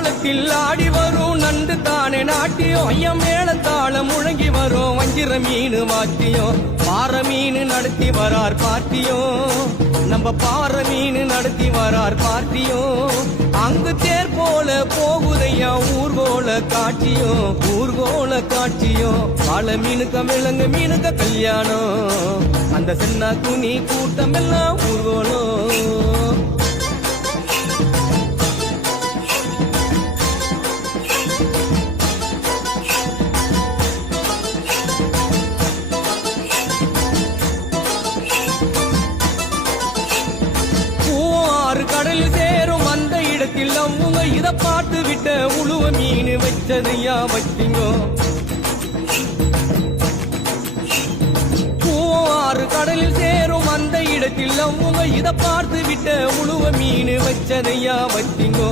குளத்தில் ஆடி வரும் நண்டு தானே நாட்டியம் ஐயம் மேளத்தாளம் முழங்கி வரும் வஞ்சிர மீன் வாத்தியம் பாறை மீன் நடத்தி வரார் பார்ட்டியும் நம்ம பாறை மீன் நடத்தி வரார் பார்ட்டியும் அங்கு தேர் போல போகுதையா ஊர்கோல காட்சியும் வாழை மீனுக்க விலங்கு மீனுக்க கல்யாணம் அந்த சென்னா துணி கூட்டம் எல்லாம் ஊர்கோலம் கடலில் சேரும் அந்த இடத்தில் அவங்க இத பார்த்து விட்ட உழுவ மீன் வச்சதையா வச்சிங்கோ பூவாறு கடலில் சேரும் அந்த இடத்தில் அவங்க இத பார்த்து விட்ட உழுவ மீன் வச்சதையா வச்சிங்கோ